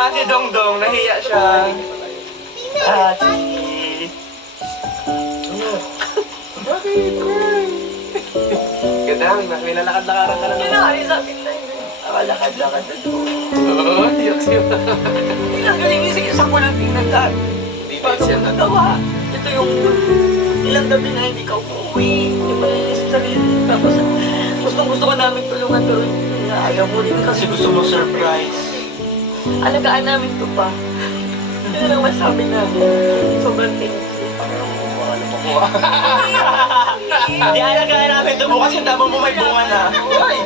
Saan si Dongdong? Nahiya siya. Ati. Bakit? Ganda, may lalakad-lakaran ka na. Yun na kami sa akin na yun. Nakalakad-lakad na doon. Oo, tiyak siya. Pinagaling yung sige sa kulang tingnan lahat. Details Paano yan. mo nagawa? Ito yung ilang gabi na hindi ka umuwi. Hindi mo naisip sarili. Tapos gusto ko namin tulungan pero yun nga, ayaw mo rin kasi gusto mo surprise. Alagaan namin to pa. Yun lang masabi namin. Sobrang thank you. Di alagaan namin ito bukas yung tama mo may bunga na. Ay,